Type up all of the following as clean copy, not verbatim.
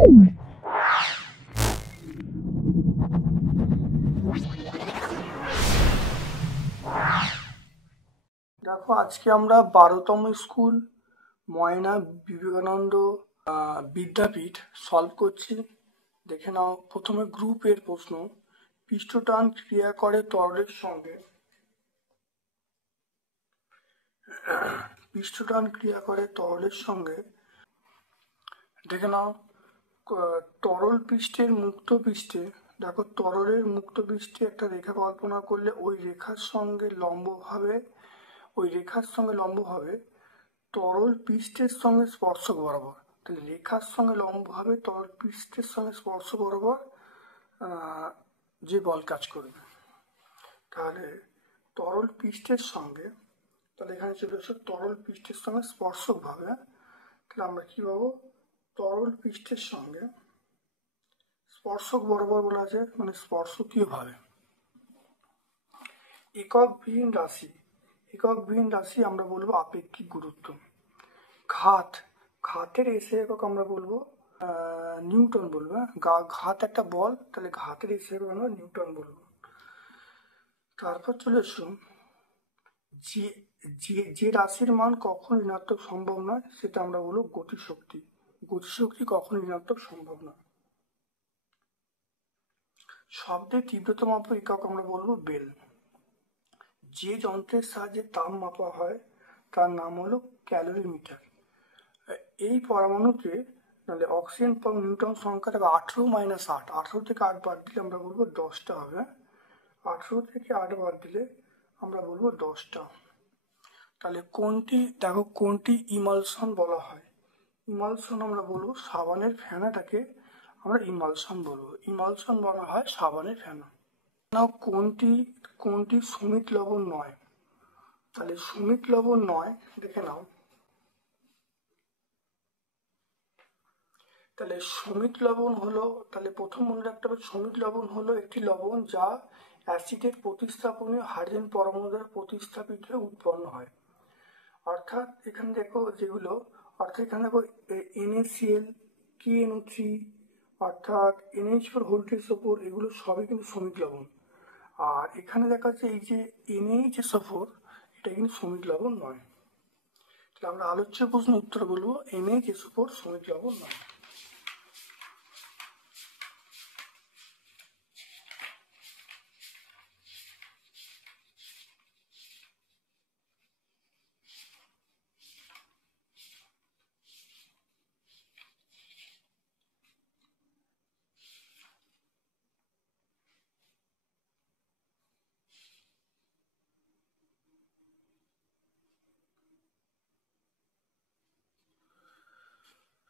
দেখো আজকে আমরা 12তম স্কুল ময়না বিবেকানন্দ বিদ্যাপীঠ সলভ করছি। দেখে নাও, প্রথমে গ্রুপের প্রশ্ন। পৃষ্ঠটান ক্রিয়া করে তরলের সঙ্গে, পৃষ্ঠটান ক্রিয়া করে তরলের সঙ্গে। দেখে নাও, তরল পৃষ্ঠের মুক্ত পৃষ্ঠে, দেখো তরলের মুক্ত পৃষ্ঠে একটা রেখা কল্পনা করলে ওই রেখার সঙ্গে লম্বভাবে তরল পৃষ্ঠের সঙ্গে স্পর্শক বরাবর, তাহলে রেখার সঙ্গে লম্বভাবে তরল পৃষ্ঠের সঙ্গে স্পর্শ বরাবর যে বল কাজ করবে, তাহলে তরল পৃষ্ঠের সঙ্গে, তাহলে এখানে চলে আসে তরল পৃষ্ঠের সঙ্গে স্পর্শক ভাবে। তাহলে আমরা কি পাবো? তরল পৃষ্ঠের সঙ্গে স্পর্শক বরাবর বলা আছে, মানে স্পর্শকীয় ভাবে। এককবিহীন রাশি আমরা বলবো আপেক্ষিক গুরুত্ব। ঘাতের এসে একক আমরা বলবো নিউটন বলবো। ঘাত একটা বল, তাহলে ঘাতের এসে একক আমরা নিউটন বলবো। তারপর চলে আসুন, যে রাশির মান কখন ঋণাত্মক সম্ভব নয় সেটা আমরা বলবো গতিশক্তি। গতিশক্তি কখন ঋণাত্মক সম্ভব নয়। শব্দের তীব্রতা মাপার একক আমরা বলবো বেল। যে যন্ত্রের সাহায্যে তাপ মাপা হয় তার নাম হলো ক্যালোরিমিটার। এই পরমাণুতে তাহলে অক্সিজেন নিউটন সংখ্যা থাকে 18 - 8। 18 থেকে 8 বাদ দিলে আমরা বলবো 10টা হবে। 18 থেকে 8 বাদ দিলে আমরা বলবো 10টা। তাহলে কোনটি ইমালশন বলা হয়? ইমালশন আমরা বলবো সাবানের ফেনাটাকে আমরা ইমালশন বলবো। ইমালশন বলা হয় সাবানের ফেনা। নাও কোনটি সমিত লবণ নয়? তাহলে সমিত লবণ নয়, দেখে নাও। তাহলে সমিত লবণ হলো, তাহলে প্রথম মনে রাখতে হবে সমিত লবণ হলো একটি লবণ যা অ্যাসিডের প্রতিস্থাপনীয় হাইড্রোজেন পরমাণু দ্বারা প্রতিস্থাপিত হয়ে উৎপন্ন হয়। অর্থাৎ এখানে দেখো NaCl, KNO3, অর্থাৎ NH4 এগুলো সবই কিন্তু সমিত লবণ। আর এখানে দেখা যাচ্ছে এই যে NaHSO4, এটা কিন্তু সমিত লবণ নয়। তাহলে আমরা আলোচ্য প্রশ্ন উত্তর বলবো NaHSO4 সমিত লবণ নয়।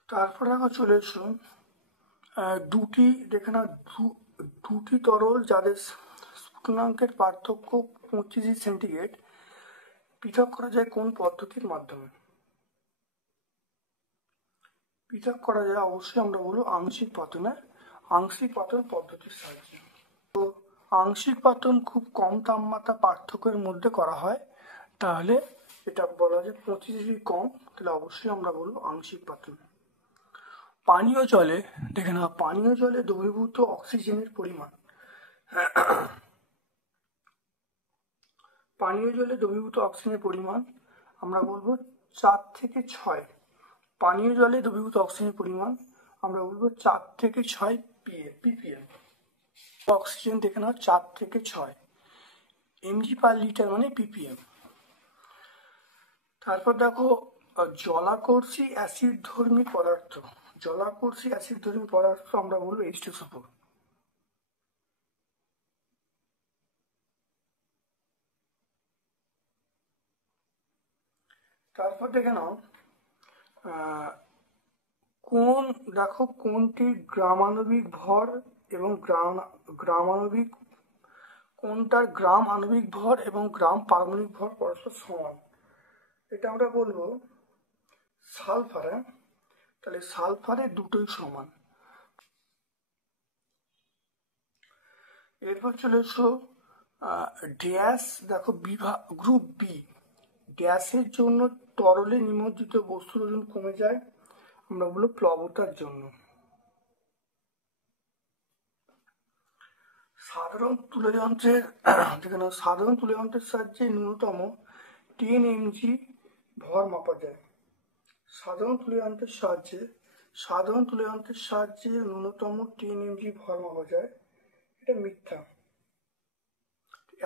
তারপরে আমরা চলে এসুন দুটি তরল যাদের স্ফুটনাঙ্কের পার্থক্য 25 সেন্টিগ্রেড পৃথক করা যায় কোন পদ্ধতির মাধ্যমে? পৃথক করা যায় অবশ্যই আমরা বলবো আংশিক পাতন পদ্ধতির সাহায্যে। তো আংশিক পাতন খুব কম তাপমাত্রা পার্থক্যের মধ্যে করা হয়, তাহলে এটা বলা যায় 25 ডিগ্রি কম, তাহলে অবশ্যই আমরা বলবো আংশিক পাতন। পানীয় জলে দ্রবীভূত অক্সিজেনের পরিমাণ, আমরা বলবো 4 থেকে 6। পানীয় জলে দ্রবীভূত অক্সিজেনের পরিমাণ আমরা বলবো 4 থেকে 6 ppm। অক্সিজেন দেখে নাও 4 থেকে 6 mg/লিটার মানে ppm। তারপর দেখো জলাকর্ষী অ্যাসিডধর্মী পদার্থ আমরা বলবো H2SO4। তারপর দেখে নাও কোনটি গ্রামাণবিক ভর এবং কোনটার গ্রাম আণবিক ভর এবং গ্রাম পারমাণবিক ভর পরস্পর সমান? এটা আমরা বলবো সালফার। তাহলে সালফারে দুটোই সমান। এরপর চলে এসো ড্যাশ, দেখো গ্রুপ বি, গ্যাসের জন্য তরলে নিমজ্জিত বস্তুর ওজন কমে যায়, আমরা বলবো প্লবতার জন্য। সাধারণ তুলা যন্ত্রের যেখানে সাধারণ তুলা যন্ত্রের সাহায্যে ন্যূনতম 10 mg ভর মাপা যায়। সাধারণ তুলা যন্ত্রের সাহায্যে ন্যূনতম 10 mg ভর মাপা যায়, এটা মিথ্যা।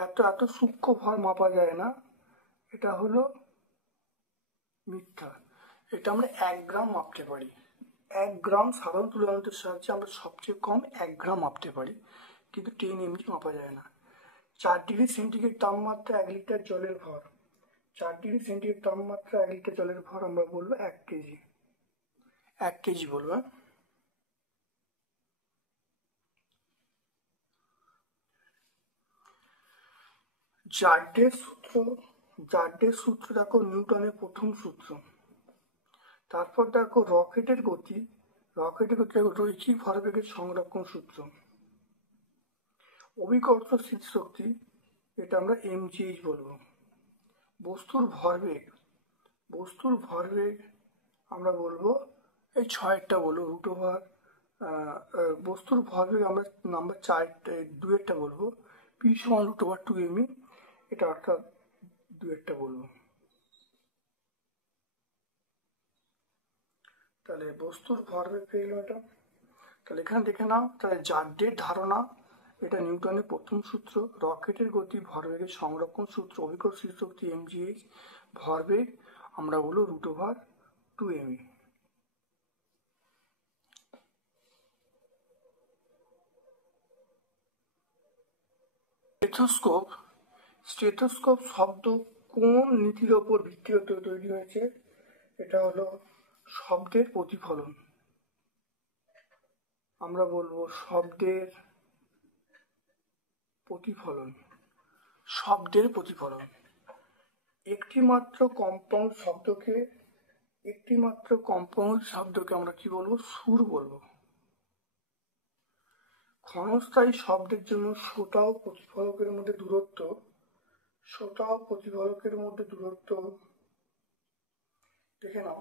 এত সূক্ষ্ম ভর মাপা যায় না, এটা হলো মিথ্যা। এটা আমরা 1 গ্রাম মাপতে পারি। 1 গ্রাম সাধারণ তুলা যন্ত্রের সাহায্যে আমরা সবচেয়ে কম 1 গ্রাম মাপতে পারি, কিন্তু 10 mg মাপা যায় না। 4 ডিগ্রি সেন্টিগ্রেড তাপমাত্রা 1 লিটার জলের ভর। 4 ডিগ্রি সেন্টিগ্রেড তাপমাত্রা 1 লিটার জলের ভর আমরা বলবো 1 কেজি। 1 কেজি বলবো। জার্ডের সূত্র দেখো, নিউটনের প্রথম সূত্র। তারপর দেখো রকেটের গতি দেখো রৈখিক ভরবেগের সংরক্ষণ সূত্র। অভিকর্ষ শক্তি, এটা আমরা mgh বলবো। বস্তুর ভরবেগ আমরা বলবো এই 6টা বলবো, রুট ওভার। বস্তুর ভরবেগ আমরা নাম্বার 2টা বলবো, p সমান রুট ওভার 2me, এটা অর্থাৎ 2টা বলবো। তাহলে বস্তুর ভরবেগ পেয়ে গেল এটা। তাহলে এখানে দেখে নাও, তাহলে জার্ডের ধারণা, এটা নিউটনের প্রথম সূত্র। রকেটের গতি ভরবেগের সংরক্ষণ সূত্র, অভিকর্ষী শক্তি mgh, ভরবেগ আমরা বলবো রুট ওভার 2me। স্টেথোস্কোপ শব্দ কোন নীতির ওপর ভিত্তি করে তৈরি হয়েছে? এটা হলো শব্দের প্রতিফলন। আমরা বলবো শব্দের প্রতিফলন। একটিমাত্র কম্পাউন্ড শব্দকে আমরা কি বলবো? সুর বলবো। ক্ষণস্থায়ী শব্দের জন্য শ্রোতা ও প্রতিফলকের মধ্যে দূরত্ব দেখে নাও।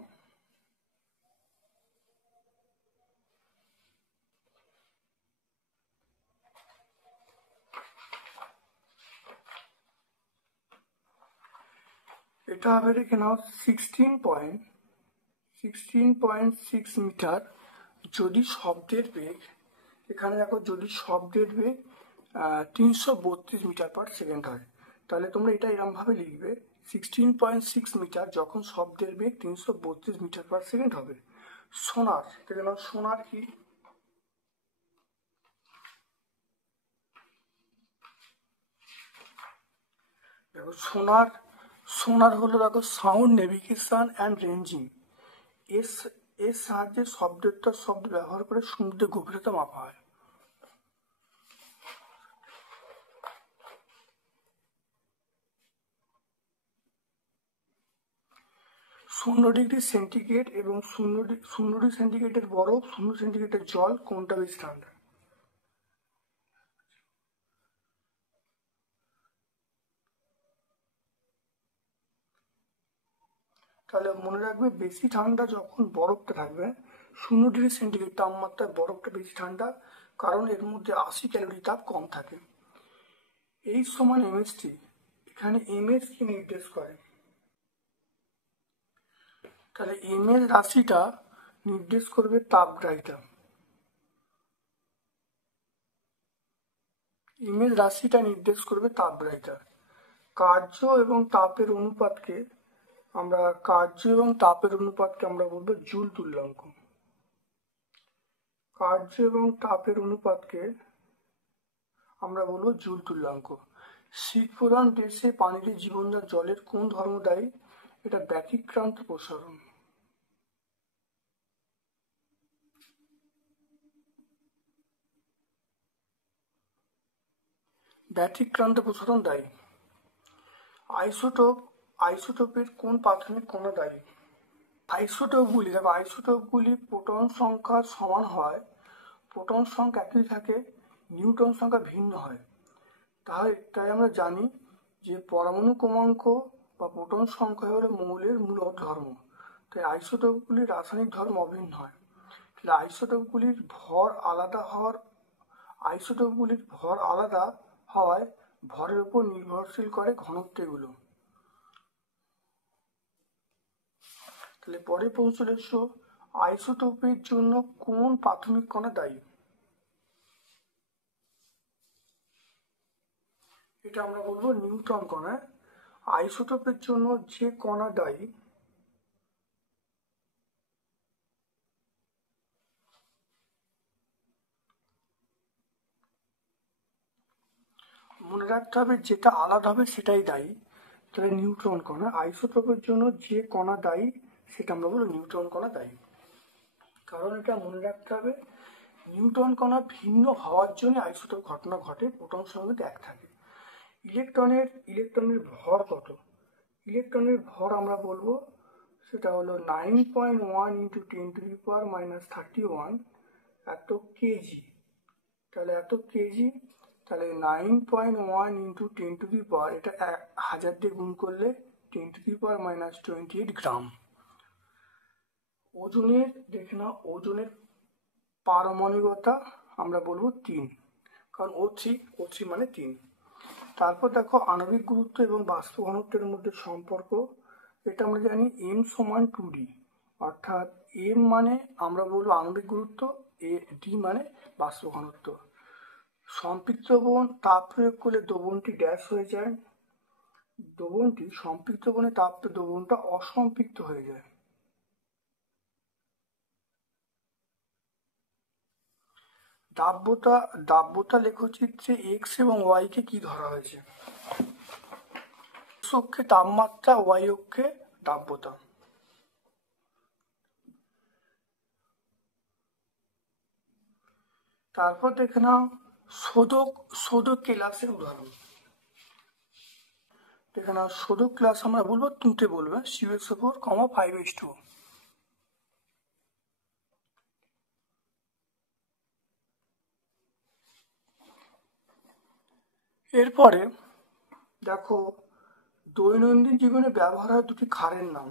এটা হবে, দেখে নাও, 16.6 মিটার যদি শব্দের বেগ, এখানে দেখো, যদি শব্দের বেগ 332 মিটার পার সেকেন্ড হয়, তাহলে তোমরা এটা এরকম ভাবে লিখবে, 16.6 মিটার যখন শব্দের বেগ 332 মিটার পার সেকেন্ড হবে। সোনার, দেখে নাও, সোনার কি? দেখো সোনার হলো, দেখো, সাউন্ড নেভিগেশন অ্যান্ড রেঞ্জিং। এর সাহায্যে শব্দ ব্যবহার করে সমুদ্রের গভীরতা মাপা হয়। শূন্য ডিগ্রি সেন্টিগ্রেড এবং 0 ডিগ্রি সেন্টিগ্রেডের বরফ, 0 সেন্টিগ্রেডের জল, কোনটা বেশি ঠান্ডা? তাহলে মনে রাখবে, বেশি ঠান্ডা যখন বরফটা থাকবে, 0 ডিগ্রি সেন্টিগ্রেড তাপমাত্রায় বরফটা বেশি ঠান্ডা, কারণ এর মধ্যে 80 ক্যালোরি তাপ কম থাকে। H সমান mst, এখানে ms কি নির্দেশ করে? তাহলে ms রাশিটা নির্দেশ করবে তাপগ্রাহিতা। কার্য এবং তাপের অনুপাতকে আমরা বলবো জুল তুল্যাঙ্ক। শীত প্রধান দেশে পানিতে জীবনদায়ী জলের কোন ধর্ম দায়ী? এটা ব্যতিক্রান্ত প্রসারণ। দায়ী। আইসোটোপের কোন প্রাথমিক কণা দায়ী? আইসোটোপগুলি প্রোটন সংখ্যা সমান হয়, প্রোটন সংখ্যা একই থাকে, নিউট্রন সংখ্যা ভিন্ন হয়। তাই আমরা জানি যে পরমাণু ক্রমাঙ্ক বা প্রোটন সংখ্যা হলো মৌলের মূল ধর্ম। তাই আইসোটোপগুলির রাসায়নিক ধর্ম অভিন্ন হয়। তাহলে আইসোটোপগুলির ভর আইসোটোপগুলির ভর আলাদা হওয়ায় ভরের উপর নির্ভরশীল করে ঘনত্ব এগুলো। তাহলে পরের প্রশ্ন চলে এসো, আইসোটোপের জন্য কোন প্রাথমিক কণা দায়ী? এটা আমরা বলবো নিউট্রন কণা। আইসোটোপের জন্য যে কণা দায়ী মনে রাখতে হবে, যেটা আলাদা হবে সেটাই দায়ী। তাহলে নিউট্রন কণা, আইসোটোপের জন্য যে কণা দায়ী সেটা আমরা বলবো নিউট্রন কণা দায়ী। কারণ এটা মনে রাখতে হবে, নিউট্রন কণা ভিন্ন হওয়ার জন্য আইসোটোপ ঘটনা ঘটে, প্রোটন সঙ্গে এক থাকে। ইলেকট্রনের ভর কত? ইলেকট্রনের ভর আমরা বলবো সেটা হলো 9.1 × 10⁻⁻31 এত কেজি। তাহলে এত কেজি, তাহলে 9.1 × 10⁻, এটা 1000 দিয়ে গুণ করলে 10⁻28 গ্রাম। ওজনের দেখে না, ওজনের পারমাণবিকতা আমরা বলবো 3, কারণ O3 মানে 3। তারপর দেখো আণবিক গুরুত্ব এবং বাষ্প ঘনত্বের মধ্যে সম্পর্ক। এটা আমরা জানি m = 2d, অর্থাৎ m মানে আমরা বলবো আণবিক গুরুত্ব, d মানে বাষ্প ঘনত্ব। সম্পৃক্ত দ্রবণ তাপ প্রয়োগ করলে দ্রবণটি গ্যাস হয়ে যায়, দ্রবণটি সম্পৃক্ত দ্রবণে তাপ দ্রবণটা অসম্পৃক্ত হয়ে যায়। দাব্যতা লেখচিত্রে x এবং y কে কি ধরা হয়েছে? x অক্ষে তাপমাত্রা, y অক্ষে দাব্যতা। তারপর দেখে নাও শোধক ক্লাসের উদাহরণ। দেখে নাও শোধক ক্লাস আমরা বলবো 2টে বলবে, CuSO4, 5H2O। এরপরে দেখো দৈনন্দিন জীবনে ব্যবহার হয় দুটি ক্ষারের নাম।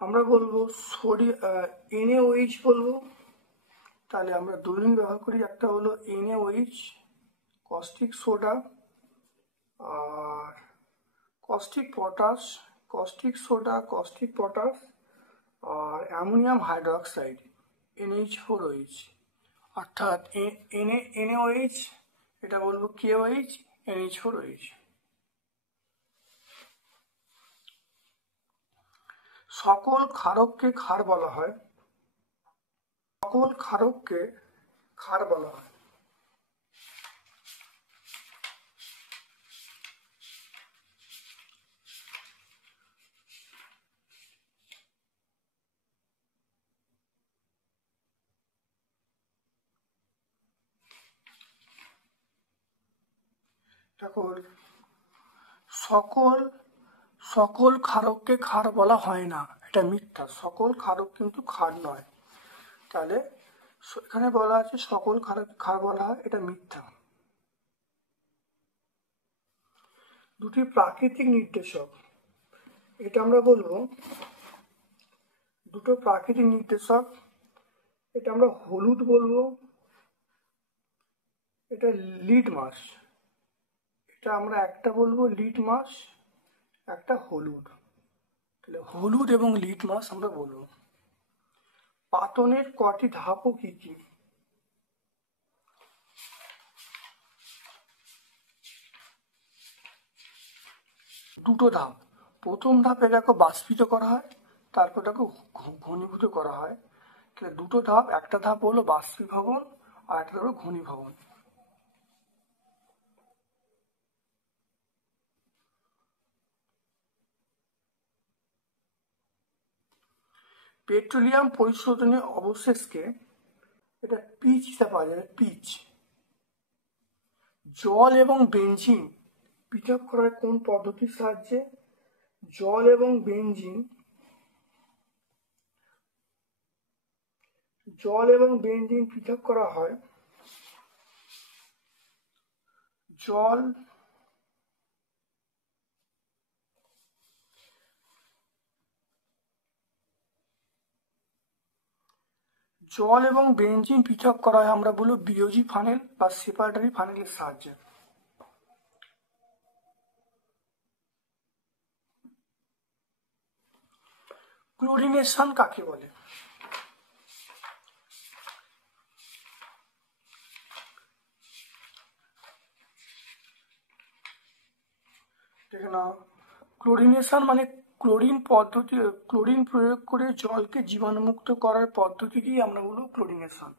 আমরা বলবো NaOH বলবো। তাহলে আমরা দৈনন্দিন ব্যবহার করি, একটা হলো NaOH, কস্টিক সোডা, আর কস্টিক পটাশ, আর অ্যামোনিয়াম হাইড্রোক্সাইড NH4OH। অর্থাৎ NaOH, এটা বলবো KOH, NH4OH। সকল ক্ষারককে ক্ষার বলা হয়। সকল ক্ষারককে ক্ষার বলা হয়। সকল ক্ষারককে ক্ষার বলা হয় না, এটা মিথ্যা। সকল ক্ষারক কিন্তু ক্ষার নয়। তাহলে এখানে বলা আছে সকল ক্ষারককে ক্ষার বলা হয়, এটা মিথ্যা। দুটি প্রাকৃতিক নির্দেশক, এটা আমরা বলবো দুটো প্রাকৃতিক নির্দেশক। এটা আমরা হলুদ বলবো, এটা লিটমাস। এটা আমরা একটা বলবো লিটমাস, একটা হলুদ। তাহলে হলুদ এবং লিটমাস আমরা বলবো। পাতনের কটি ধাপ ও কি কি? দুটো ধাপ। প্রথম ধাপে দেখো বাষ্পিত করা হয়, তারপর দেখো ঘনীভূত করা হয়। তাহলে দুটো ধাপ, একটা ধাপ হলো বাষ্পীভবন আর একটা হলো ঘনীভবন। পেট্রোলিয়াম পরিশোধনের অবশেষকে এটা পিচ হিসাবে পাওয়া যায়, পিচ। জল এবং বেনজিন পৃথক করার কোন পদ্ধতির সাহায্যে? জল এবং বেনজিন পৃথক করা হয় জল এবং বেঞ্জিন পৃথক করা হয় আমরা বলবো বিওজি ফানেল বা সেপারেটরি ফানেলের সাহায্যে। ক্লোরিনেশন কাকে বলে? দেখে নাও, ক্লোরিনেশন মানে ক্লোরিন প্রয়োগ করে জলকে জীবাণুমুক্ত করার পদ্ধতিকেই আমরা বলবো ক্লোরিনেশন।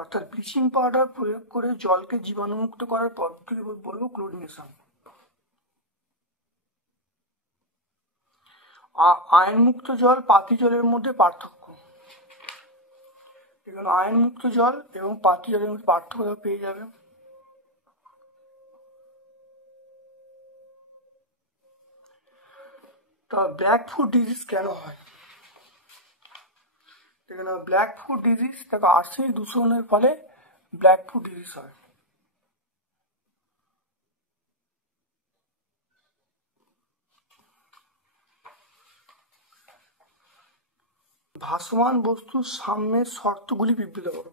অর্থাৎ ব্লিচিং পাউডার প্রয়োগ করে জলকে জীবাণুমুক্ত করার পদ্ধতিকে বলবো ক্লোরিনেশন। আয়নমুক্ত জল পাতি জলের মধ্যে পার্থক্য। এখানে আয়নমুক্ত জল এবং পাতি জলের মধ্যে পার্থক্য পেয়ে যাবে। তা ব্ল্যাক ফুট ডিজিজ কেন হয়? দেখে নাও, ব্ল্যাক ফুট ডিজিজ দেখো আর্সেনিক দূষণের ফলে ব্ল্যাক ফুট ডিজিজ হয়। ভাসমান বস্তুর সাম্যের শর্তগুলি বিবৃত করো।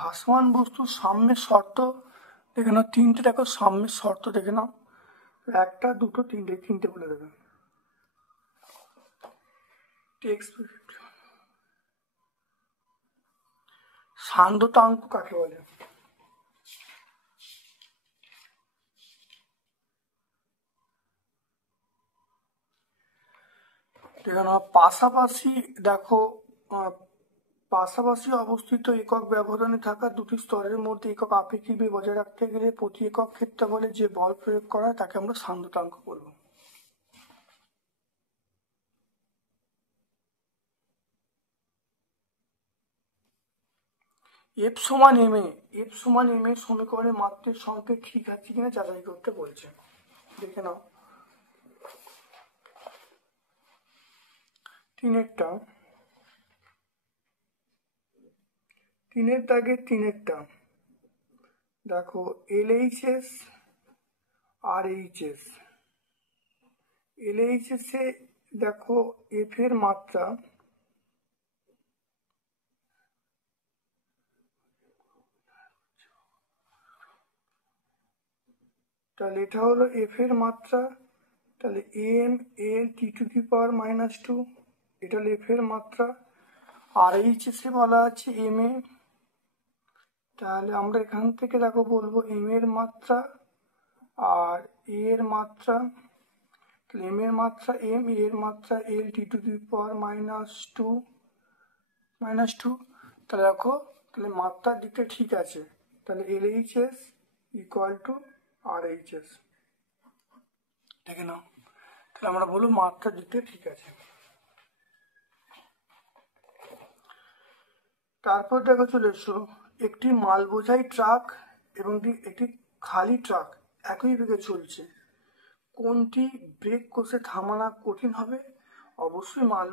ভাসমান বস্তুর সাম্যের শর্ত দেখে নাও, তিনটে দেখো সাম্যের শর্ত দেখে নাও, একটা দুটো তিনটে বলে দেবে। সান্দ্রতাঙ্ক কাকে বলে? দেখে নাও, পাশাপাশি দেখো পাশাপাশি অবস্থিত একক ব্যবধানে থাকা দুটি স্তরের মধ্যে একক আপেক্ষিক বেগ বজায় রাখতে গেলে প্রতি একক ক্ষেত্রফলে যে বল প্রয়োগ করা হয় তাকে আমরা সান্দ্রতাঙ্ক বলবো। এফ সমান এম এ সমীকরণে মাত্রের সংকেত ঠিক আছে কিনা যাচাই করতে বলছে। দেখে নাও, তিনের দাগে তিনেরটা দেখো LHS আর HS। LHS এ দেখো এফ এর মাত্রা তাহলে এটা হলো এফ এর মাত্রা, তাহলে m(L(T⁻²), এটা হলো এফ এর মাত্রা। আর এইচএস এ বলা আছে MA, তাহলে আমরা এখান থেকে দেখো বলবো এম এর মাত্রা আর এ এর মাত্রা, তাহলে এম এর মাত্রা এম, এ এর মাত্রা L(T⁻²²), তাহলে দেখো তাহলে মাত্রার দিকটা ঠিক আছে, তাহলে LHS = RHS। দেখে নাও, তাহলে আমরা বলবো মাত্রার দিকটা ঠিক আছে। তারপর দেখো চলে এসো, একটি মাল বোঝাই ট্রাক এবং একটি খালি ট্রাক একই বেগে চলছে, কোনটি ব্রেক কষে থামানো কঠিন হবে? অবশ্যই মাল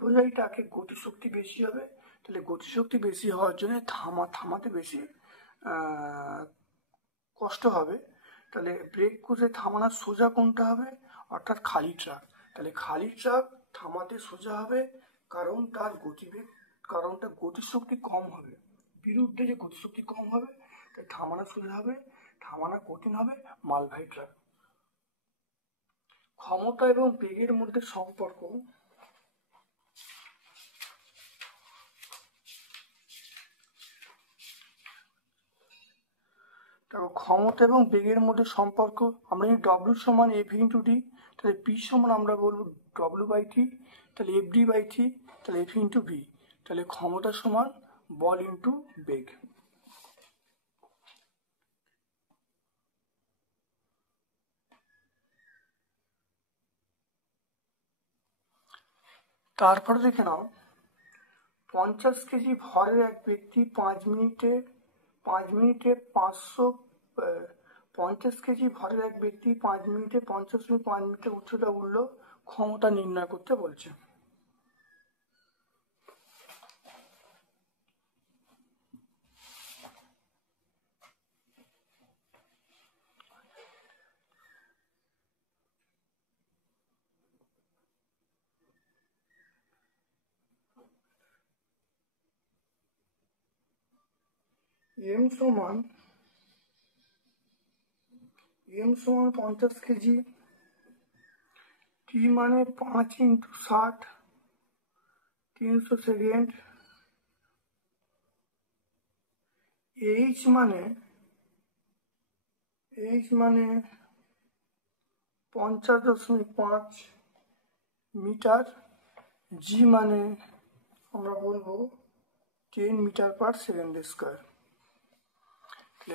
বোঝাই ট্রাকে গতিশক্তি বেশি হবে, তাহলে গতিশক্তি বেশি হওয়ার জন্য থামাতে বেশি কষ্ট হবে, তাহলে ব্রেক কষে থামানো সোজা কোনটা হবে? অর্থাৎ খালি ট্রাক। তাহলে খালি ট্রাক থামাতে সোজা হবে কারণ তার গতিশক্তি কম হবে, বিরুদ্ধে যে গতিশক্তি কম হবে তাই থামানো সোজা হবে, থামানো কঠিন হবে মালবাহী ট্রাক। ক্ষমতা এবং বেগের মধ্যে সম্পর্ক। দেখো, ক্ষমতা এবং বেগের মধ্যে সম্পর্ক আমরা জানি W সমান F*D, তাহলে P সমান আমরা বলবো W/T, তাহলে FD/T, তাহলে F*V, তাহলে ক্ষমতা সমান বল ইন্টু বেগ। তারপরে দেখে নাও, 50 কেজি ভরের এক ব্যক্তি 5 মিনিটে 50 কেজি ভরের এক ব্যক্তি 5 মিনিটে 50.5 মিটার উচ্চতা উঠল, ক্ষমতা নির্ণয় করতে বলছে। এম সমান 50 কেজি, টি মানে 5 × 60, 300 সেকেন্ড, এইচ মানে 50.5 মিটার, জি মানে আমরা বলবো 10 মিটার/সেকেন্ড²।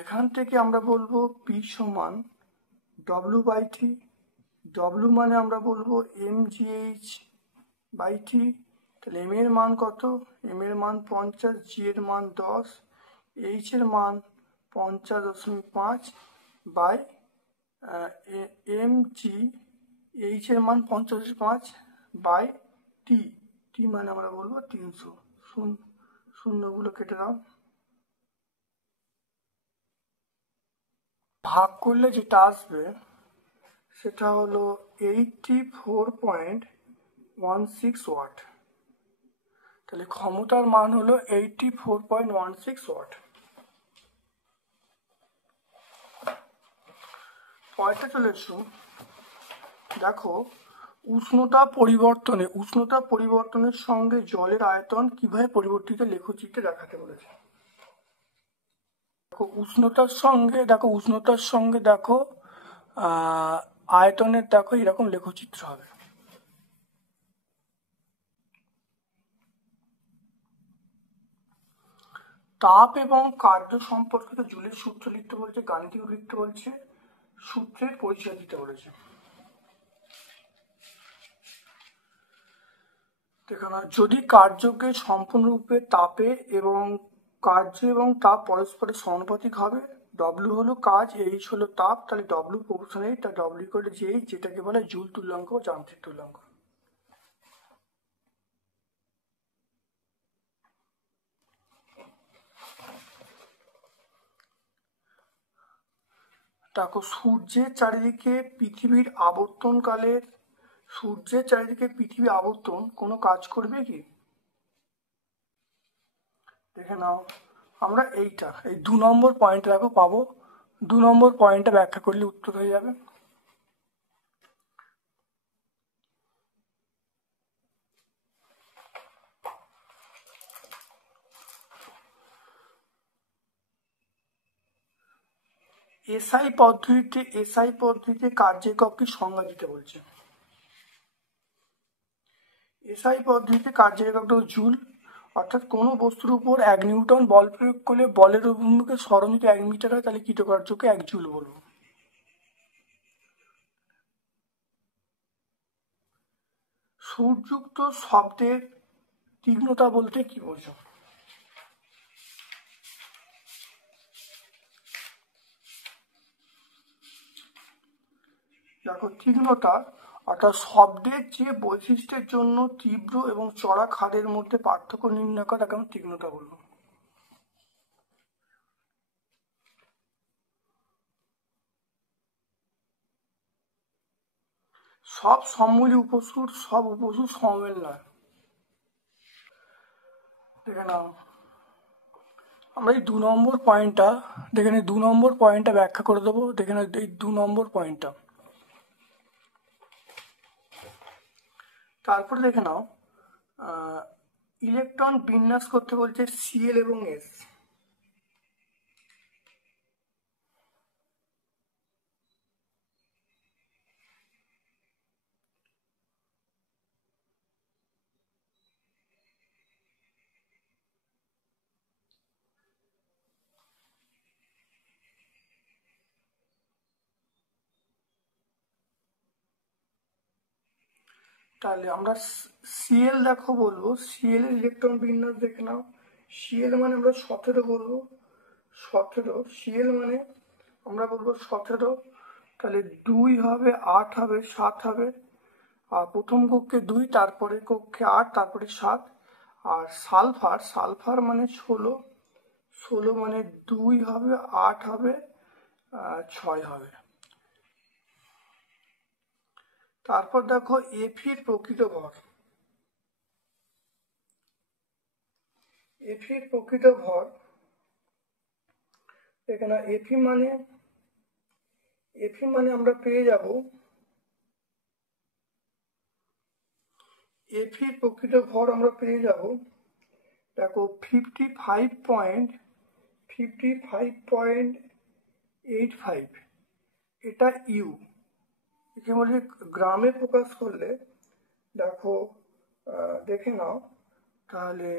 এখান থেকে আমরা বলবো পি সমান W/T, ডব্লিউ মানে আমরা বলবো mgh/t। তাহলে এম এর মান কত? এম এর মান 50, জি এর মান 10, এইচ এর মান 50.5 বাই mg, এইচ এর মান 50.5 বাই টি, টি মানে আমরা বলবো 300। শূন্যগুলো কেটে দাও। ভাগ করলে যেটা আসবে সেটা হলো 84.16 ওয়াট। তাহলে ক্ষমতার মান হলো 84.16 ওয়াট। পরেরটা চলে এসো। দেখো উষ্ণতা পরিবর্তনের সঙ্গে জলের আয়তন কিভাবে পরিবর্তিত লেখচিত্রে দেখাতে বলেছে। দেখো উষ্ণতার সঙ্গে দেখো আয়তনের দেখো এরকম লেখচিত্র হবে। তাপ এবং কার্য সম্পর্কিত জুলের সূত্র লিখতে বলছে, গাণিতিক লিখতে বলছে, সূত্রের পরিচয় দিতে বলেছে। যদি কার্যকে সম্পূর্ণরূপে কার্য এবং তাপ পরস্পরের সমানুপাতিক হবে, ডব্লিউ হলো কাজ, এইচ হলো তাপ, তাহলে ডব্লিউ প্রপোর্শনাল তার ডব্লিউ ইকুয়াল টু এইচ, যেটাকে বলে জুল তুল্যাঙ্ক ও যান্ত্রিক তুল্যাঙ্ক। দেখো সূর্যের চারিদিকে পৃথিবীর আবর্তন কোনো কাজ করবে কি? দেখে নাও, আমরা এই 2 নম্বর পয়েন্টটা দেখো পাবো। 2 নম্বর পয়েন্টটা ব্যাখ্যা করলে উত্তর হয়ে যাবে। এসআই পদ্ধতিতে কার্যেককে সংজ্ঞা দিতে বলছে। এসআই পদ্ধতিতে কার্যের এককটা জুল, অর্থাৎ কোনো বস্তুর উপর 1 নিউটন বল প্রয়োগ করলে বলের অভিমুখে সরণ যদি 1 মিটার হয় তাহলে কৃতকার্যকে 1 জুল বলবো। সুরযুক্ত শব্দের তীক্ষ্ণতা বলতে কি বোঝো? দেখো তীক্ষ্ণতা অর্থাৎ শব্দের যে বৈশিষ্ট্যের জন্য তীব্র এবং চড়া খাদের মধ্যে পার্থক্য নির্ণয় করা তাকে আমি তীক্ষ্ণতা বলবো। সব সম্মিলি উপসুর সমমেল নয়। দেখে নাও, আমরা এই 2 নম্বর পয়েন্টটা ব্যাখ্যা করে দেবো। দেখে নাও এই 2 নম্বর পয়েন্টটা। তারপরে দেখে নাও ইলেকট্রন বিন্যাস করতে বলছে সিএল এবং এস। তাহলে আমরা সিএল দেখো বলবো, সিএল এর ইলেকট্রন বিন্যাস দেখে নাও। সিএল মানে আমরা 17 বলবো, 17। সিএল মানে আমরা বলবো 17, তাহলে 2 হবে, 8 হবে, 7 হবে, আর প্রথম কক্ষে 2, তারপরে কক্ষে 8, তারপরে 7। আর সালফার মানে 16 মানে 2 হবে, 8 হবে, 6 হবে। তারপর দেখো এফির প্রকৃত ভর। এখানে এফি মানে আমরা পেয়ে যাব এফির প্রকৃত ভর আমরা পেয়ে যাব, দেখো 55.85, এটা ইউ। একে বলে গ্রামে প্রকাশ করলে দেখো দেখে নাও তাহলে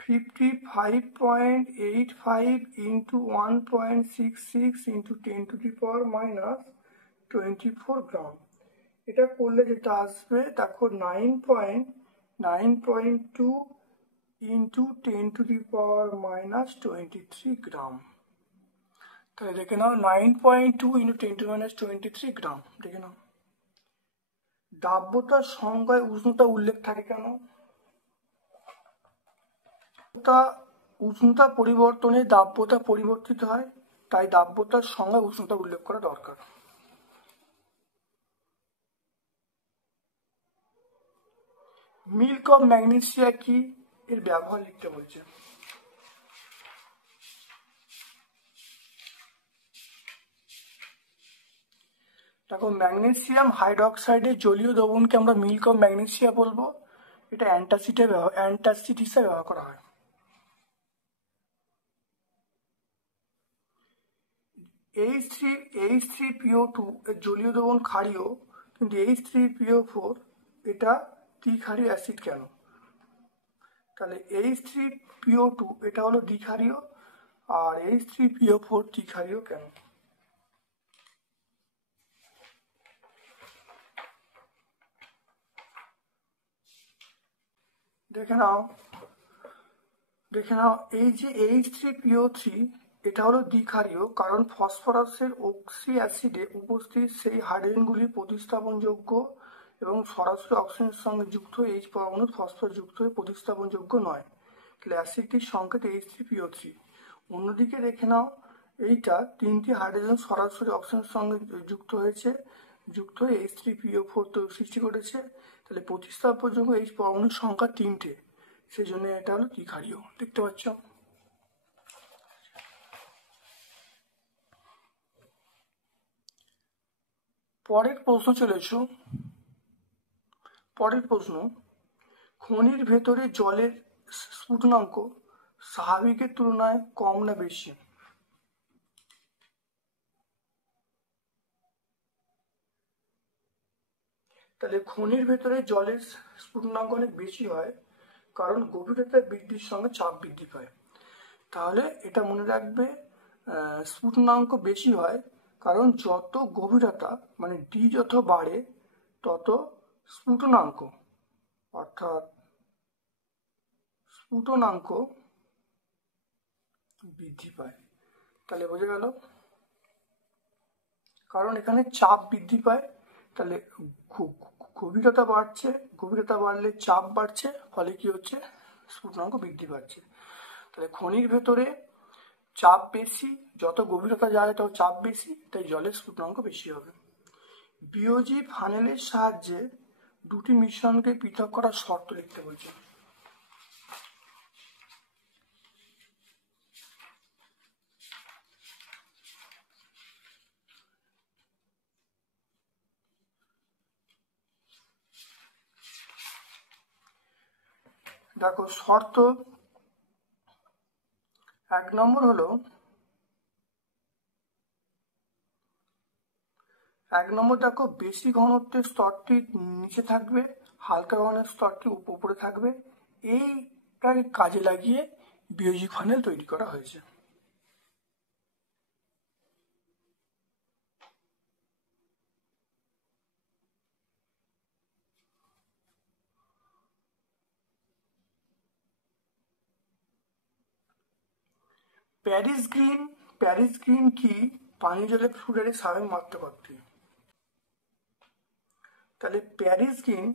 55.85 ইন্টু 1.66 ইন্টু 10⁻⁻⁴ গ্রাম। এটা করলে যেটা আসবে দেখো 9.2 ইন্টু 10⁻⁻23 গ্রাম। তাহলে দেখে নাও 9.2 ইন্টু 10⁻⁻23 গ্রাম। দেখে নাও দাব্যতার সংজ্ঞায় উষ্ণতা উল্লেখ থাকে কেন? উষ্ণতা পরিবর্তনে দাব্যতা পরিবর্তিত হয়, তাই দাব্যতার সংজ্ঞায় উষ্ণতা উল্লেখ করা দরকার। মিল্ক অফ ম্যাগনেসিয়া কি, এর ব্যবহার লিখতে বলছে। দেখো ম্যাগনেসিয়াম হাইড্রোক্সাইডের জলীয় দ্রবণকে আমরা মিল্ক অফ ম্যাগনেসিয়া বলবো। এটা অ্যান্টাসিড হিসেবে ব্যবহার করা হয়। H3PO2 এর জলীয় দ্রবণ ক্ষারীয়, কিন্তু H3PO4 এটা দ্বিক্ষারীয় অ্যাসিড কেন? তাহলে H3PO2 এটা হলো দ্বিক্ষারীয় আর H3PO4 দ্বিক্ষারীয় কেন? দেখে নাও এই যে H3PO3 এটা হলো দ্বিক্ষারীয়, কারণ ফসফরাসের অক্সি অ্যাসিডে উপস্থিত সেই হাইড্রোজেনগুলি প্রতিস্থাপনযোগ্য এবং সরাসরি অক্সিজেনের সঙ্গে যুক্ত হয়ে H পরমাণু ফসফরাস যুক্ত হয়ে প্রতিস্থাপনযোগ্য নয়। তাহলে অ্যাসিডটির সংকেত H3PO3। অন্যদিকে দেখে নাও এইটা তিনটি হাইড্রোজেন সরাসরি অক্সিজেনের সঙ্গে যুক্ত হয়ে H3PO4 সৃষ্টি করেছে। তাহলে প্রতিস্থাপনযোগ্য H পরমাণুর সংখ্যা 3টে, সেই জন্য এটা হলো দ্বিক্ষারীয়। দেখতে পাচ্ছ? পরের প্রশ্ন, খনির ভেতরে জলের স্ফুটনাঙ্ক স্বাভাবিকের তুলনায় কম না বেশি? তাহলে খনির ভেতরে জলের স্ফুটনাঙ্ক অনেক বেশি হয়, কারণ গভীরতা বৃদ্ধির সঙ্গে চাপ বৃদ্ধি পায়। তাহলে এটা মনে রাখবে, স্ফুটনাঙ্ক বেশি হয় কারণ যত গভীরতা মানে ডি যত বাড়ে তত স্ফুটনাঙ্ক বৃদ্ধি পায়। তাহলে বোঝা গেল, কারণ এখানে চাপ বৃদ্ধি পায়। তাহলে গভীরতা বাড়লে চাপ বাড়ছে, ফলে কি হচ্ছে, স্ফুটনাঙ্ক বৃদ্ধি পাচ্ছে। তাহলে খনির ভেতরে চাপ বেশি, যত গভীরতা যায় তত চাপ বেশি, তাই জলের স্ফুটনাঙ্ক বেশি হবে। বিওজি ফানেলের সাহায্যে দুটি মিশ্রণকে পৃথক করার শর্ত লিখতে বলছে। দেখো শর্ত 1 নম্বর হলো, দেখো বেশি ঘনত্বের স্তরটি নিচে থাকবে, হালকা ঘনের স্তরটি উপরে থাকবে। এইটাকে কাজে লাগিয়ে বিওজি ফানেল তৈরি করা হয়েছে। প্যারিস গ্রিন কি পানীয় জলে ফ্লুরাইডের স্বাভাবিক মাত্রা কতটি? তাহলে প্যারিস গ্রিন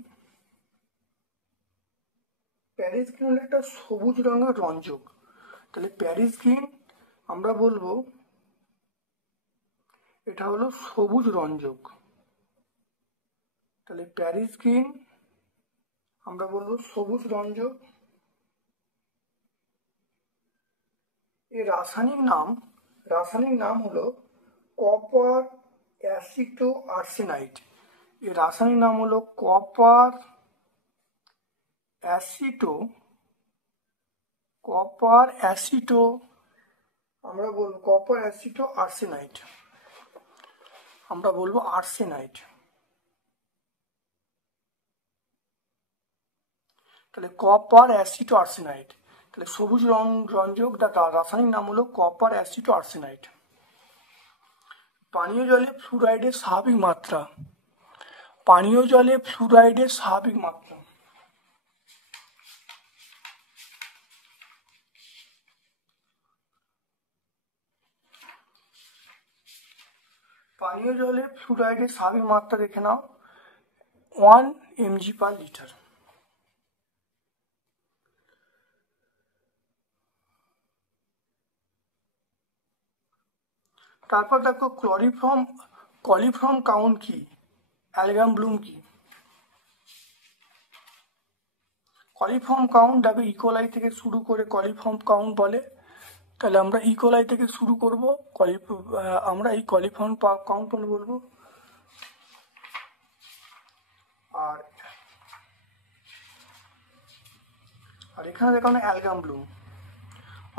হলো একটা সবুজ রঙের রঞ্জক। তাহলে প্যারিস গ্রিন আমরা বলবো এটা হলো সবুজ রঞ্জক। তাহলে প্যারিস গ্রিন আমরা বলবো সবুজ রঞ্জক। এর রাসায়নিক নাম রাসায়নিক নাম হলো কপার অ্যাসিটো আর্সেনাইড। এর রাসায়নিক নাম হলো কপার অ্যাসিটো আমরা বলবো কপার অ্যাসিটো আর্সেনাইড, আমরা বলবো আর্সেনাইড। তাহলে কপার অ্যাসিটো আর্সেনাইড, তাহলে সবুজ রঞ্জক রাসায়নিক নাম হলো কপার অ্যাসিটো আর্সেনাইড। পানীয় জলে ফ্লুরাইডের স্বাভাবিক মাত্রা, পানীয় জলে ফ্লুরাইডের স্বাভাবিক মাত্রা। পানীয় জলে ফ্লুরাইডের স্বাভাবিক মাত্রা দেখে নাও 1 mg/লিটার। তারপর দেখো কলিফর্ম কাউন্ট কি, অ্যালগাম ব্লুম কি। কলিফর্ম কাউন্ট দেখো ইকোলাই থেকে শুরু করে কলিফর্ম কাউন্ট বলে, তাহলে আমরা ইকোলাই থেকে শুরু করব, আমরা এই কলিফর্ম কাউন্ট বলবো। আর এখানে দেখো না অ্যালগাম ব্লুম,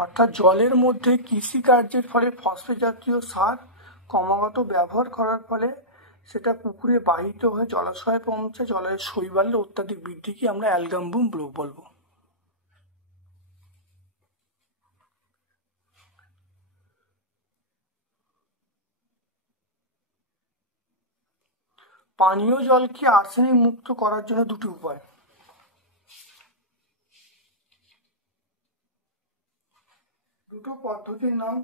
অর্থাৎ জলের মধ্যে কৃষিকার্যের ফলে ফসফেট জাতীয় সার ক্রমাগত ব্যবহার করার ফলে সেটা পুকুরে বাহিত হয়ে জলাশয়ে পৌঁছে জলের শৈবাল্য অত্যাধিক বৃদ্ধিকে আমরা অ্যালগাম ব্লুম বলবো। পানীয় জলকে আর্সেনিক মুক্ত করার জন্য দুটি উপায়। দুটো পদ্ধতির নাম,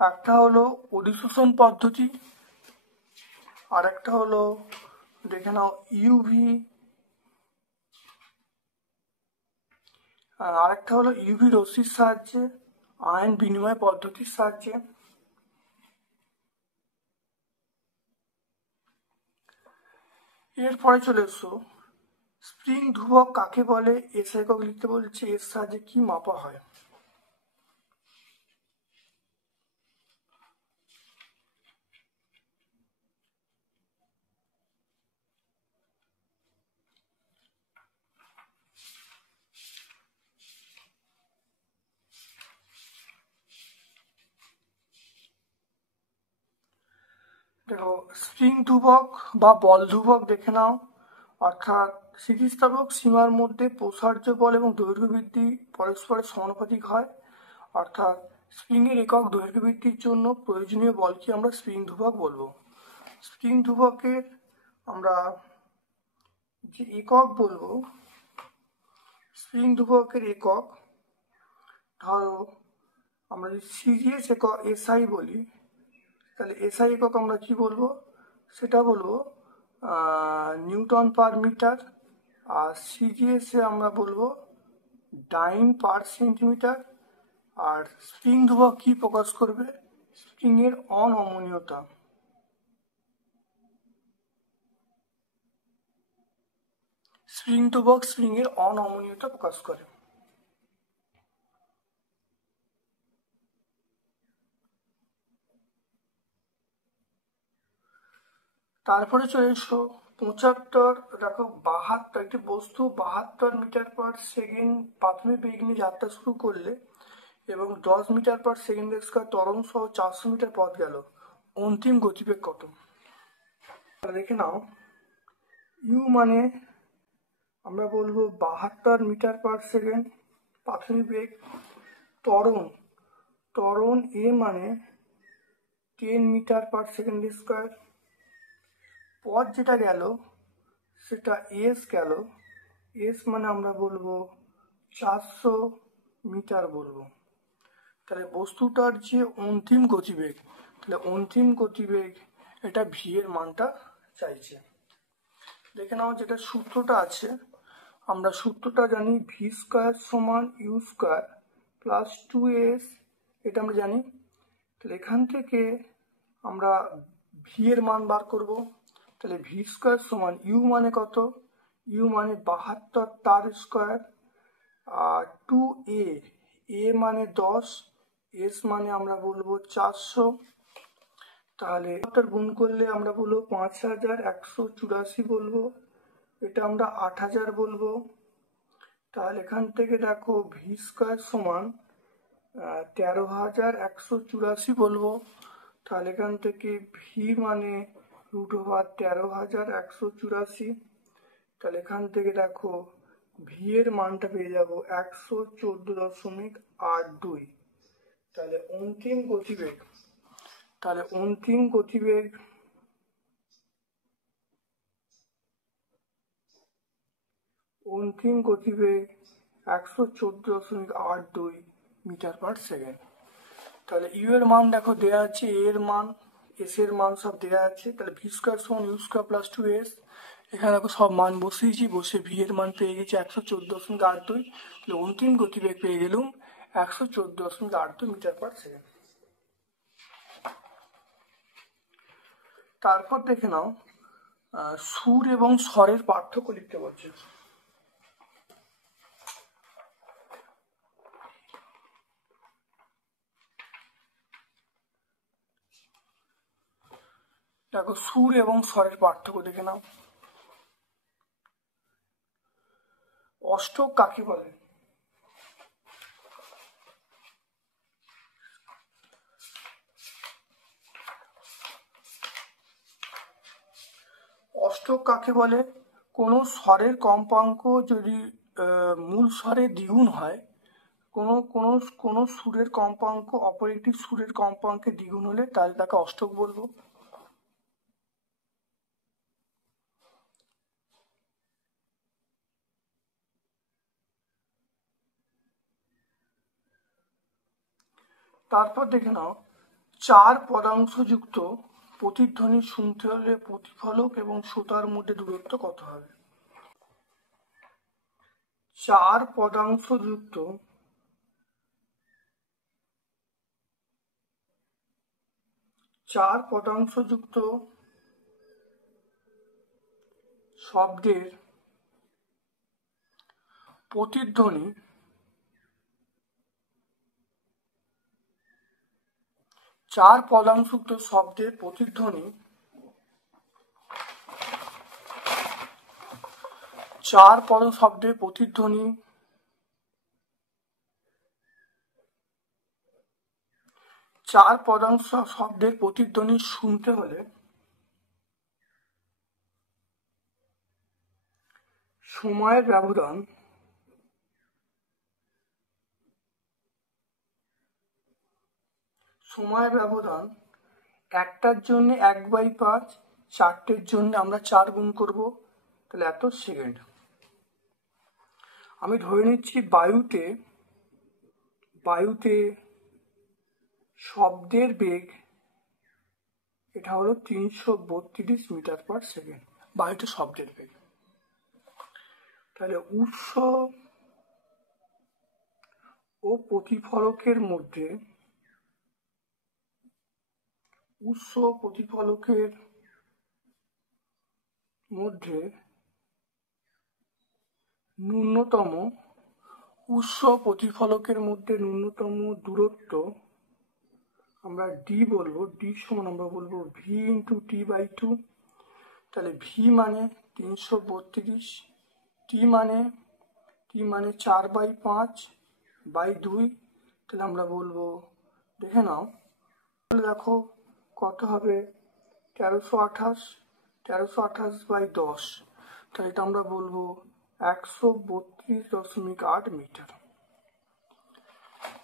একটা হলো অধিশোষণ পদ্ধতি, আর একটা হলো দেখে নাও ইউভি, আরেকটা হলো ইউভি রশ্মির সাহায্যে, আয়ন বিনিময় পদ্ধতির সাহায্যে। এরপরে চলে এসো স্প্রিং ধ্রুবক কাকে বলে, এস একক লিখতে বলছে, এর সাহায্যে কি মাপা হয়। দেখো স্প্রিং ধ্রুবক বা বল ধ্রুবক দেখে নাও, অর্থাৎ স্থিতিস্থাপক সীমার মধ্যে প্রসার্য বল এবং দৈর্ঘ্য বৃদ্ধি পরস্পরের সমানুপাতিক হয়, অর্থাৎ স্প্রিং এর একক দৈর্ঘ্য বৃদ্ধির জন্য প্রয়োজনীয় বলকে আমরা স্প্রিং ধ্রুবক বলবো। স্প্রিং ধ্রুবকের আমরা যে একক বলবো, স্প্রিং ধ্রুবকের একক ধরো আমরা যদি সিজিএস একক এসআই বলি, তাহলে এসআই একক আমরা কি বলবো, সেটা বলবো নিউটন পার মিটার, আর সিজিএসে আমরা বলবো ডাইন পার সেন্টিমিটার। আর স্প্রিং ধ্রুবক কি প্রকাশ করবে, স্প্রিং এর অনমনীয়তা। স্প্রিং ধ্রুবক স্প্রিং এর অনমনীয়তা প্রকাশ করে। তারপরে চলে এসো 75, দেখো 72, একটি বস্তু 72 মিটার পার সেকেন্ড প্রাথমিক বেগ নিয়ে যাত্রা শুরু করলে এবং 10 মিটার পার সেকেন্ড স্কয়ার ত্বরণ সহ 400 মিটার পথ গেল, অন্তিম গতিবেগ কত। দেখে নাও ইউ মানে আমরা বলবো 72 মিটার পার সেকেন্ড প্রাথমিক বেগ, ত্বরণ এ মানে 10 মিটার পার সেকেন্ড স্কয়ার, পথ যেটা গেল সেটা এস গেল, এস মানে আমরা বলবো 400 মিটার বলবো। তাহলে বস্তুটার যে অন্তিম গতিবেগ, তাহলে অন্তিম গতিবেগ এটা ভি এর মানটা চাইছে। দেখে নাও যেটা সূত্রটা আছে, আমরা সূত্রটা জানি ভি স্কয়ার সমান ইউ স্কয়ার প্লাস 2s, এটা আমরা জানি। তাহলে এখান থেকে আমরা ভি এর মান বার করব, তাহলে ভি স্কয়ার সমান ইউ মানে কত, ইউ মানে 72 তার স্কয়ার, আর 2a, এ মানে 10, এস মানে আমরা বলবো 400, তাহলে এটার গুণ করলে আমরা বলবো 5184 বলবো, এটা আমরা 8000 বলবো। তাহলে এখান থেকে দেখো ভি স্কোয়ার সমান 13184 বলবো। তাহলে এখান থেকে ভি মানে √13,184। তাহলে এখান থেকে দেখো ভি এর মানটা পেয়ে যাব 114.82। তাহলে অন্তিম গতিবেগ, অন্তিম গতিবেগ 114.82 মিটার পার সেকেন্ড। তাহলে ইউ এর মান দেখো দেওয়া আছে, এ এর মান, এস এর মান সব দেওয়া আছে। তাহলে ভি স্কোয়ার সমান ইউ স্কোয়ার প্লাস 2s, এখানে দেখো সব মান বসিয়েছি, বসে ভি এর মান পেয়ে গেছি 114.82। তাহলে অন্তিম গতিবেগ পেয়ে গেলুম 114.82 মিটার পার সেকেন্ড। তারপর দেখে নাও সুর এবং স্বরের পার্থক্য লিখতে বলছে। দেখো সুর এবং স্বরের পার্থক্য দেখে নাও। অষ্টক কাকে বলে? অষ্টক কাকে বলে? কোনো স্বরের কম্পাঙ্ক যদি মূল স্বরের দ্বিগুণ হয়, কোনো সুরের কম্পাঙ্ক অপর একটি সুরের কম্পাঙ্কে দ্বিগুণ হলে তাহলে তাকে অষ্টক বলবো। তারপর দেখে নাও 4 পদাংশযুক্ত প্রতিধ্বনি শুনতে হলে প্রতিফলক এবং শ্রোতার মধ্যে দূরত্ব কত হবে? 4 পদাংশযুক্ত শব্দের প্রতিধ্বনি চার পদাংশযুক্ত শব্দের প্রতিধ্বনি চার পদাংশ শব্দের প্রতিধ্বনি শুনতে হলে সময়ের ব্যবধান একটার জন্য 1/5, চারটের জন্য আমরা 4 গুণ করব, তাহলে এত সেকেন্ড। আমি ধরে নিচ্ছি বায়ুতে শব্দের বেগ এটা হলো 332 মিটার পার সেকেন্ড, বায়ুতে শব্দের বেগ। তাহলে উৎস ও প্রতিফলকের মধ্যে ন্যূনতম দূরত্ব আমরা ডি বলবো, ডি সমান আমরা বলবো ভি ইন্টু টি/2। তাহলে ভি মানে 332, টি মানে 4/5/2, তাহলে আমরা বলবো, দেখে নাও, দেখো কত হবে 1328/10, তাহলে এটা আমরা বলবো 132.8 মিটার।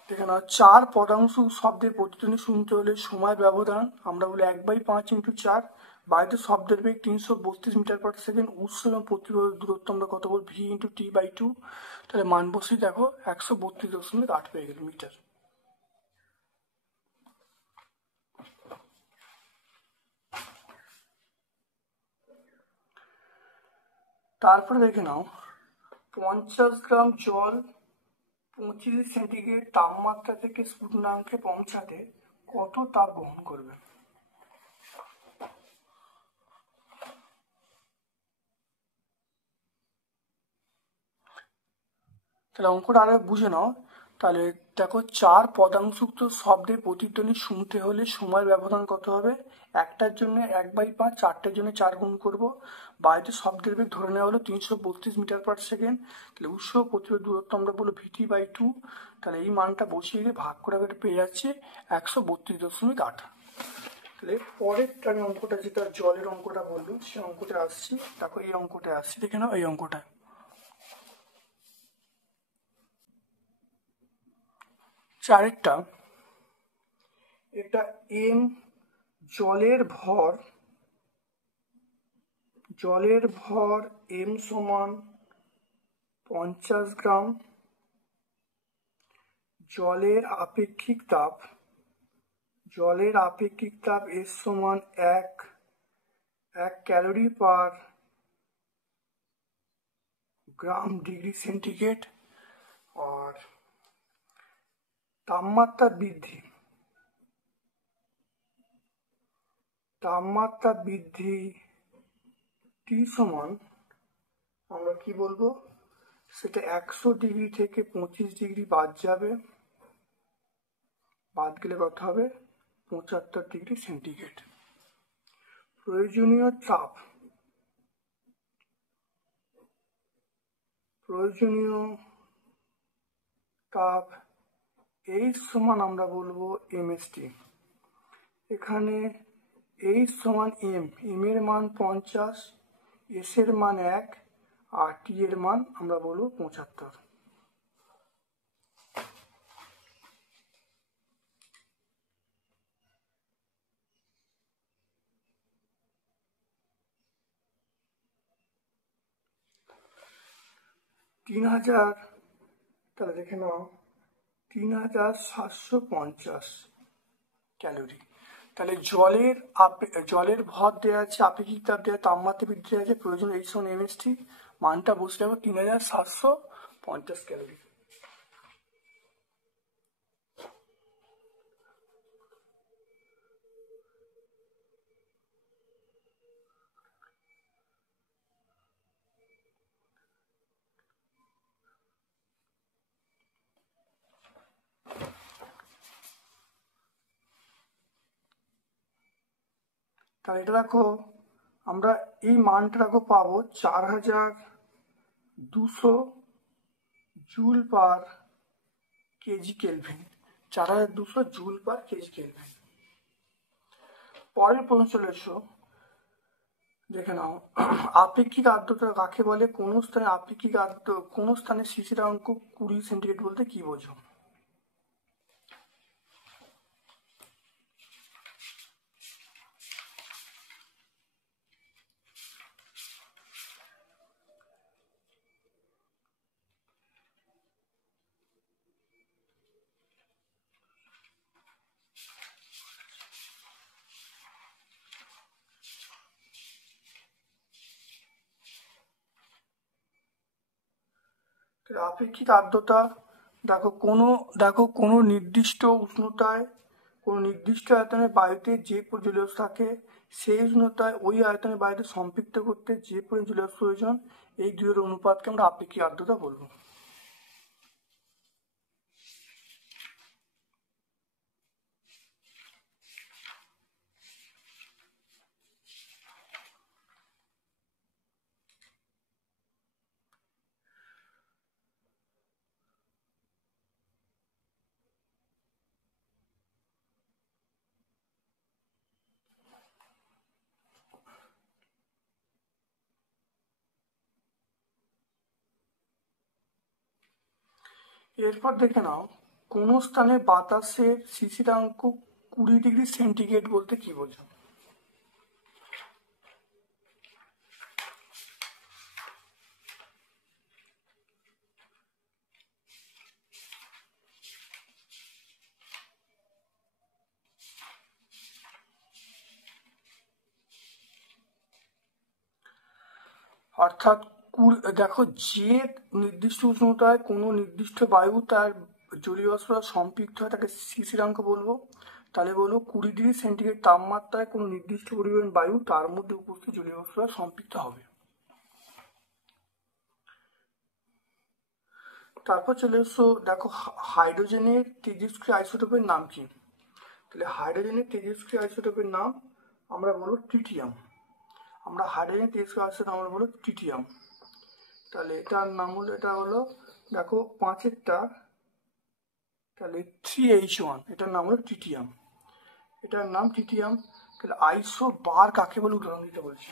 দেখে নাও 4 পদাংশ শব্দের প্রতিধ্বনি শুনতে হলে সময় ব্যবধান আমরা বলি 1/5 × 4, বায়ুতে শব্দের বেগ 332 মিটার পার সেকেন্ড, উৎস এবং প্রতিফলকের দূরত্ব আমরা কত বলবো ভি ইন্টু টি/2, তাহলে মান বসি দেখো 132.8 পেয়ে গেল মিটার। তারপরে দেখে নাও 50 গ্রাম জল 25 সেন্টিগ্রেড তাপমাত্রা থেকে স্ফুটনাঙ্কে পৌঁছাতে কত তাপ বহন করবে? তাহলে অঙ্কটা আরো বুঝে নাও। তাহলে দেখো, 4 পদাংশযুক্ত শব্দের প্রতিধ্বনি শুনতে হলে সময়ের ব্যবধান কত হবে? একটার জন্য 1/5, 4টের জন্য 4 গুণ করবো। বায়ুতে শব্দের বেগ ধরে নেওয়া হলো 332 মিটার পার সেকেন্ড। তাহলে উৎস প্রতিরোধ দূরত্ব আমরা বলবো VT/2। তাহলে এই মানটা বসিয়ে দিয়ে ভাগ করে পেয়ে যাচ্ছে 132.8। তাহলে পরেরটা অঙ্কটা, যেটা জলের অঙ্কটা বললো, সে অঙ্কটা আসছি। দেখো এই অঙ্কটা আসছি, দেখে নাও এই অঙ্কটা। চারেরটা, এটা এম জলের ভর এম সমান 50 গ্রাম। জলের আপেক্ষিক তাপ এস সমান 1 calorie per gram degree centigrade. আর তাপমাত্রা বৃদ্ধি টি সমান, আমরা কি বলবো, সেটা 100 ডিগ্রি থেকে 25 ডিগ্রি বাদ যাবে, বাদ গেলে কত হবে? 75 ডিগ্রি সেন্টিগ্রেড। প্রয়োজনীয় তাপ এইচ সমান আমরা বলবো এমএসটি। এখানে এইচ সমান এম এর মান 50, এস এর মান 1 আর টি এর মান আমরা বলবো 75। তাহলে দেখে নাও 3750 ক্যালোরি। তাহলে জলের ভর দেওয়া আছে, আপেক্ষিক তাপ দেওয়া, তাপমাত্রা বৃদ্ধি দেওয়া আছে, প্রয়োজন এইচ সমান এমএসটি, মানটা বসে যাবো 3750 ক্যালোরি। তাহলে এটা দেখো, আমরা এই মানটা দেখো পাবো 4200 joule per KG kelvin. 4200 joule per KG kelvin. পরের প্রশ্ন চলে এসো, দেখে নাও, আপেক্ষিক আর্দ্রতা কাকে বলে? কোন স্থানে শিশিরাঙ্ক 20 সেন্টিগ্রেড বলতে কি বোঝো? আপেক্ষিক আর্দ্রতা দেখো কোনো নির্দিষ্ট উষ্ণতায়, কোনো নির্দিষ্ট আয়তনের বায়ুতে যে জলীয় থাকে, সেই উষ্ণতায় ওই আয়তনের বায়ুতে সম্পৃক্ত করতে যে পরিমাণ জলীয় প্রয়োজন, এই দুইয়ের অনুপাতকে আমরা আপেক্ষিক আর্দ্রতা বলবো। এরপর দেখে নাও, কোন স্থানে বাতাসের শিশিরাঙ্ক 20 ডিগ্রি সেন্টিগ্রেড বলতে কি বোঝো? অর্থাৎ দেখো, যে নির্দিষ্ট উষ্ণতায় কোনো নির্দিষ্ট বায়ু তার জলীয় বাষ্প সম্পৃক্ত হয় তাকে শিশিরাঙ্ক বলবো। তাহলে বলবো 20 ডিগ্রি সেন্টিগ্রেড তাপমাত্রায় কোনো নির্দিষ্ট পরিমাণ বায়ু তার মধ্যে উপস্থিত জলীয় বাষ্প সম্পৃক্ত হবে। তারপর চলে এসো, দেখো হাইড্রোজেনের তেজস্ক্রিয় আইসোটোপের নাম কি? তাহলে হাইড্রোজেনের তেজস্ক্রিয় আইসোটোপের নাম আমরা বলবো ট্রিটিয়াম। হাইড্রোজেনের তেজস্ক্রিয় আইসোটোপ আমরা বলবো ট্রিটিয়াম। তাহলে এটার নাম হলো, এটা হলো দেখো 5-এরটা, তাহলে 3H1, এটার নাম হলো ট্রিটিয়াম। এটার নাম ট্রিটিয়াম। তাহলে আইসো বার কাকে বলে উদাহরণ দিতে বলছি।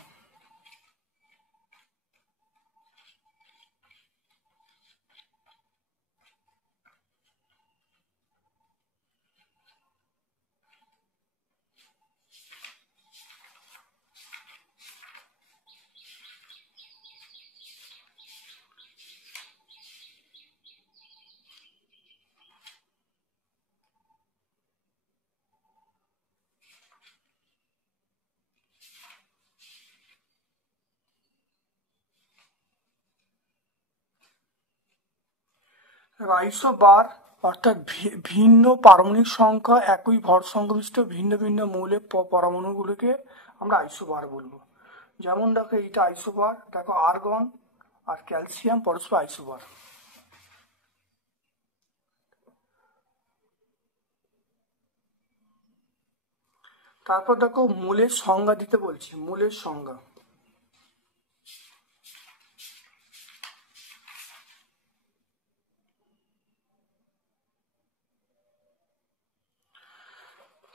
আইসো বার অর্থাৎ ভিন্ন পারমাণবিক সংখ্যা একই ভর সংখ্যাবিশিষ্ট ভিন্ন ভিন্ন মৌলের পরমাণুগুলোকে আমরা আইসো বার বলবো। যেমন দেখো এইটা আইসো বার, দেখো আর্গন আর ক্যালসিয়াম পরস্পর আইসো বার। তারপর দেখো মূলের সংজ্ঞা দিতে বলছি, মূলের সংজ্ঞা।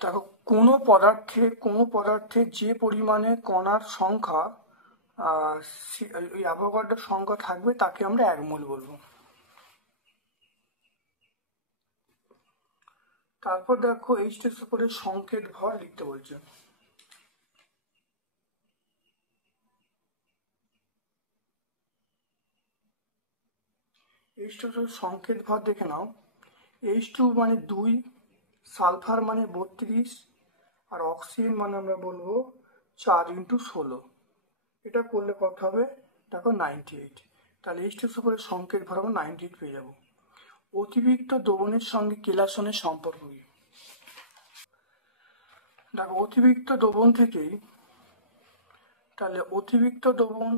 দেখো কোনো পদার্থে যে পরিমাণে কণার সংখ্যা ওই অ্যাভোগাড্রোর সংখ্যা থাকবে তাকে আমরা এক মোল বলবো। তারপর দেখো H2SO করে সংকেত ভর লিখতে বলছে। H2SO সংকেত ভর দেখে নাও। H2 মানে 2, সালফার মানে 32, আর অক্সিজেন মানে আমরা বলবো 4 × 16। এটা করলে কত হবে দেখো 98। তাহলে H2SO করে সংকেত ভর আমরা 98 পেয়ে যাবো। অতিরিক্ত দ্রবণের সঙ্গে কেলাসনের সম্পর্ক কি? দেখো অতিরিক্ত দ্রবণ থেকেই, তাহলে অতিরিক্ত দ্রবণ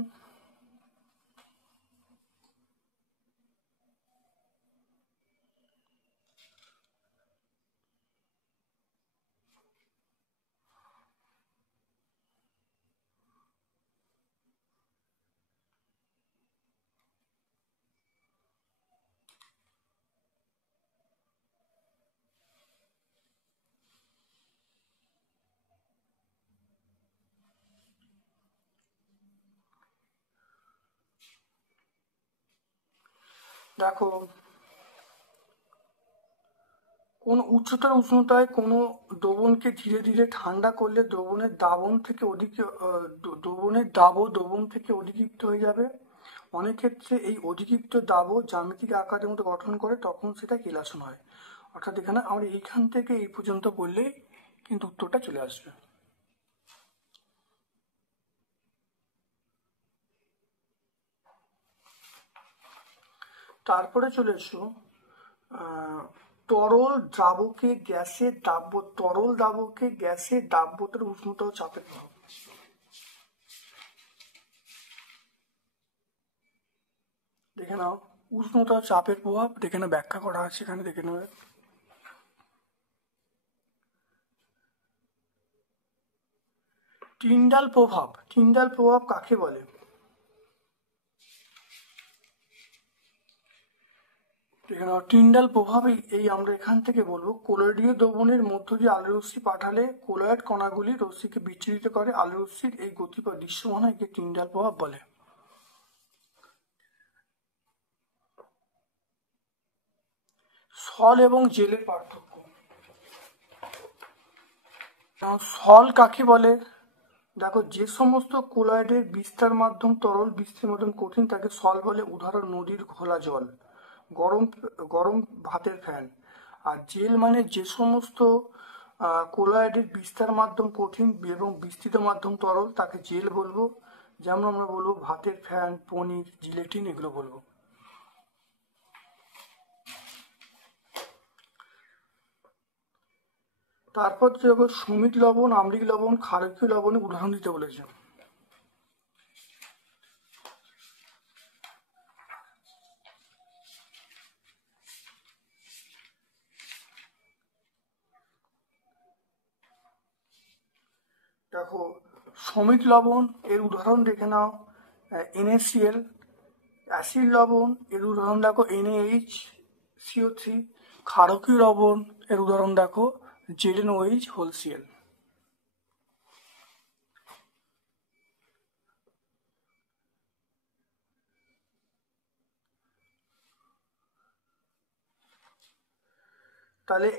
দেখো কোন উচ্চতর উষ্ণতায় কোনো দ্রবণকে ধীরে ধীরে ঠান্ডা করলে দ্রবণের দ্রবণ থেকে অধিকৃত হয়ে যাবে। অনেক ক্ষেত্রে এই অধিকৃত দাবও জ্যামিতিক আকারের মতো গঠন করে, তখন সেটা কেলাসন হয়। অর্থাৎ এখানে আমরা এইখান থেকে এই পর্যন্ত বললেই কিন্তু উত্তরটা চলে আসবে। তারপরে চলে এসো তরল দ্রাবকে গ্যাসের দাব্যতার উষ্ণতা ও চাপের প্রভাব। দেখে নাও উষ্ণতা ও চাপের প্রভাব, দেখে নাও ব্যাখ্যা করা আছে এখানে, দেখে নেবে। টিন্ডাল প্রভাব কাকে বলে? দেখে নাও টিন্ডাল প্রভাব এই আমরা এখান থেকে বলবো, কোলয়েডীয় দ্রবণের মধ্য দিয়ে আলোর রশ্মি পাঠালে কোলয়েড কণাগুলি রশ্মিকে বিচ্ছুরিত করে। আলোর রশ্মির এই গতি বা দৃশ্যমান একে টিন্ডাল প্রভাব বলে। সল এবং জেলের পার্থক্য। সল কাকে বলে? দেখো যে সমস্ত কোলয়েডের বিস্তার মাধ্যম তরল, বিস্তার মাধ্যম কঠিন, তাকে সল বলে। উদাহরণ নদীর ঘোলা জল, গরম গরম ভাতের ফ্যান। আর জেল মানে যে সমস্ত কোলয়েডের বিস্তার মাধ্যম কঠিন এবং বিস্তৃত মাধ্যম তরল, তাকে জেল বলবো। যেমন আমরা বলবো ভাতের ফ্যান, পনির, জিলেটিন, এগুলো বলবো। তারপর যখন সুমিত লবণ, আম্লিক লবণ, ক্ষারকীয় লবণের উদাহরণ দিতে বলেছে। দেখো সমিত লবণ এর উদাহরণ দেখে নাও NaCl, অ্যাসিড লবণ এর উদাহরণ দেখো NaHCO3, ক্ষারকীয় লবণ এর উদাহরণ দেখো ZnOH(Cl). তাহলে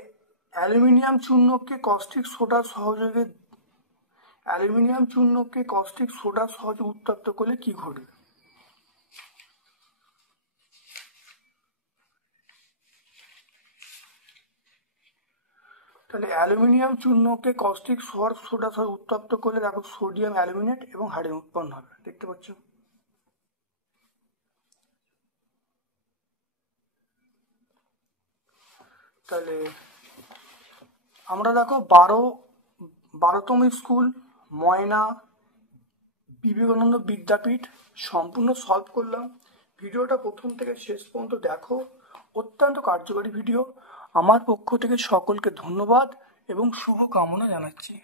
অ্যালুমিনিয়াম চূর্ণকে কস্টিক সোডার সহযোগে উত্তপ্ত করলে কি ঘটবে? তাহলে অ্যালুমিনিয়াম চূর্ণকে কস্টিক সোডা সহ উত্তপ্ত করলে দেখো সোডিয়াম অ্যালুমিনেট এবং হাইড্রোজেন উৎপন্ন হবে, দেখতে পাচ্ছ। তাহলে আমরা দেখো 12তম স্কুল ময়না বিবেকানন্দ বিদ্যাপীঠ সম্পূর্ণ সলভ করলাম। ভিডিওটা প্রথম থেকে শেষ পর্যন্ত দেখো, অত্যন্ত কার্যকরী ভিডিও। আমার পক্ষ থেকে সকলকে ধন্যবাদ এবং শুভকামনা জানাচ্ছি।